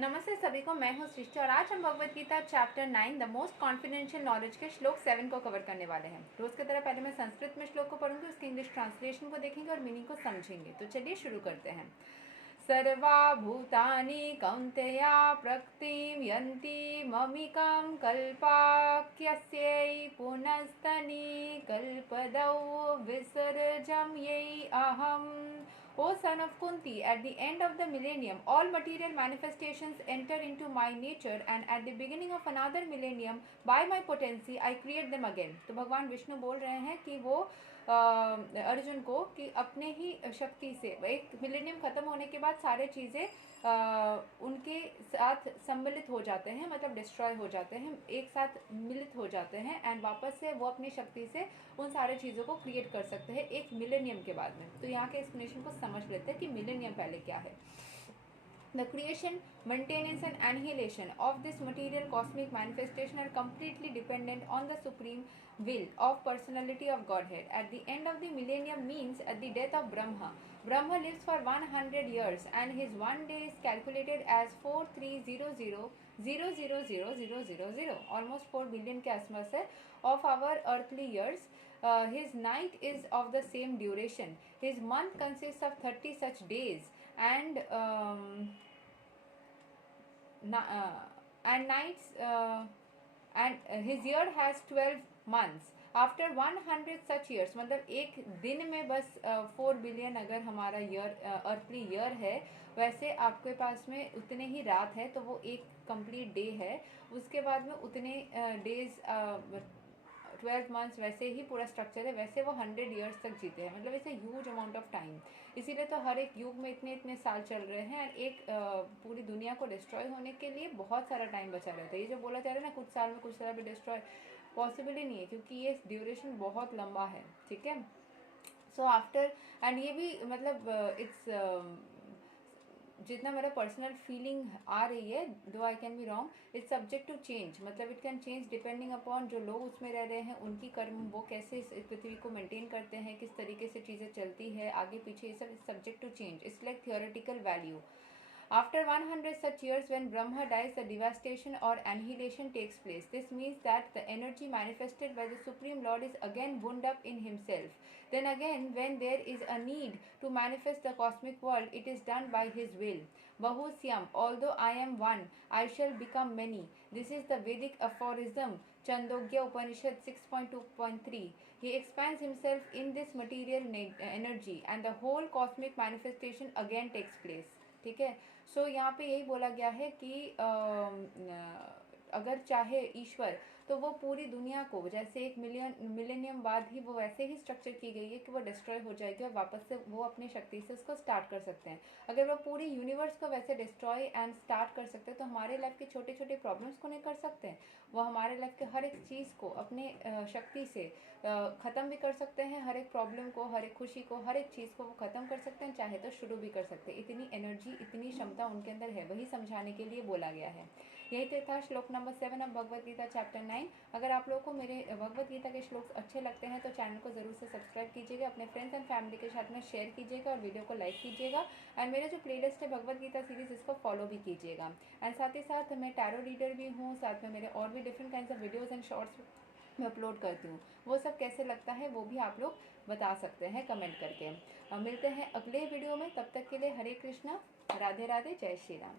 नमस्ते सभी को, मैं हूँ सृष्टि और आज हम Bhagavad Gita chapter 9 the most confidential knowledge के श्लोक 7 को कवर करने वाले हैं। रोज की तरह पहले मैं संस्कृत में श्लोक को पढ़ूंगी, उसके इंग्लिश ट्रांसलेशन को देखेंगे और मीनिंग को समझेंगे। तो चलिए शुरू करते हैं। सर्वा भूतानि कौन्तेया प्रकृतिं यन्ति ममिकं कल्पाक्यस्यै पुनस्तनि कल्पदौ विसर्जम्यै अहम्। O son of Kunti, at the end of the millennium, all material manifestations enter into my nature, and at the beginning of another millennium, by my potency, I create them again. तो भगवान विष्णु बोल रहे हैं कि वो अर्जुन को कि अपने ही शक्ति से एक मिलेनियम खत्म होने के बाद सारे चीज़ें उनके साथ सम्मिलित हो जाते हैं, मतलब डिस्ट्रॉय हो जाते हैं, एक साथ मिलित हो जाते हैं एंड वापस से वो अपनी शक्ति से उन सारे चीज़ों को क्रिएट कर सकते हैं एक मिलेनियम के बाद में। तो यहाँ के एक्सप्लेनेशन को समझ लेते हैं कि मिलेनियम पहले क्या है। The creation, maintenance and annihilation of this material cosmic manifestation are completely dependent on the supreme will of personality of Godhead. At the end of the millennium means at the death of Brahma. Brahma lives for 100 years and his one day is calculated as 4300,000,000, almost 4 billion के आसपास है of our earthly years. His night is of the same duration. His month consists of 30 such days and nights and his year has 12 months. After 100 such years, मतलब एक दिन में बस 4 billion अगर हमारा ईयर अर्थली ईयर है, वैसे आपके पास में उतने ही रात है, तो वो एक कंप्लीट डे है। उसके बाद में उतने डेज 12 मंथ्स, वैसे ही पूरा स्ट्रक्चर है, वैसे वो 100 ईयर्स तक जीते हैं, मतलब इसे ह्यूज अमाउंट ऑफ टाइम। इसीलिए तो हर एक युग में इतने इतने साल चल रहे हैं। एक पूरी दुनिया को डिस्ट्रॉय होने के लिए बहुत सारा टाइम बचा रहता है। ये जो बोला जा रहा है ना, कुछ साल में कुछ साल में डिस्ट्रॉय, पॉसिबल ही नहीं है, क्योंकि ये ड्यूरेशन बहुत लंबा है। ठीक है, सो आफ्टर एंड ये भी मतलब इट्स जितना मेरा पर्सनल फीलिंग आ रही है, दो I can be wrong, it's subject to change, मतलब it can change depending upon जो लोग उसमें रह रहे हैं, उनकी कर्म, वो कैसे इस पृथ्वी को मेंटेन करते हैं, किस तरीके से चीज़ें चलती है आगे पीछे, ये सब subject to change. It's like theoretical value. After 100 such years, when Brahma dies, the devastation or annihilation takes place. This means that the energy manifested by the Supreme Lord is again wound up in himself. Then again, when there is a need to manifest the cosmic world, it is done by his will. Bahusyam, although I am one, I shall become many. This is the Vedic aphorism, Chandogya Upanishad 6.2.3. He expands himself in this material energy and the whole cosmic manifestation again takes place. ठीक है, सो यहाँ पे यही बोला गया है कि अगर चाहे ईश्वर तो वो पूरी दुनिया को, जैसे एक मिलेनियम बाद ही वो वैसे ही स्ट्रक्चर की गई है कि वो डिस्ट्रॉय हो जाएगी और वापस से वो अपनी शक्ति से उसको स्टार्ट कर सकते हैं। अगर वो पूरी यूनिवर्स को वैसे डिस्ट्रॉय एंड स्टार्ट कर सकते हैं, तो हमारे लाइफ के छोटे छोटे प्रॉब्लम्स को नहीं कर सकते हैं। वो हमारे लाइफ के हर एक चीज़ को अपने शक्ति से ख़त्म भी कर सकते हैं, हर एक प्रॉब्लम को, हर एक खुशी को, हर एक चीज़ को वो ख़त्म कर सकते हैं, चाहे तो शुरू भी कर सकते हैं। इतनी एनर्जी, इतनी क्षमता उनके अंदर है, वही समझाने के लिए बोला गया है। यही तो था श्लोक number 7 of Bhagavad Gita chapter 9। अगर आप लोगों को मेरे भगवत गीता के श्लोक अच्छे लगते हैं तो चैनल को ज़रूर से सब्सक्राइब कीजिएगा, अपने फ्रेंड्स एंड फैमिली के साथ में शेयर कीजिएगा और वीडियो को लाइक कीजिएगा। एंड मेरे जो प्लेलिस्ट है भगवत गीता सीरीज़, इसको फॉलो भी कीजिएगा। एंड साथ ही साथ मैं टैरो रीडर भी हूँ, साथ में मेरे और भी different kinds of videos and shorts मैं अपलोड करती हूँ। वो सब कैसे लगता है वो भी आप लोग बता सकते हैं कमेंट करके। मिलते हैं अगले वीडियो में, तब तक के लिए हरे कृष्णा, राधे राधे, जय श्री राम।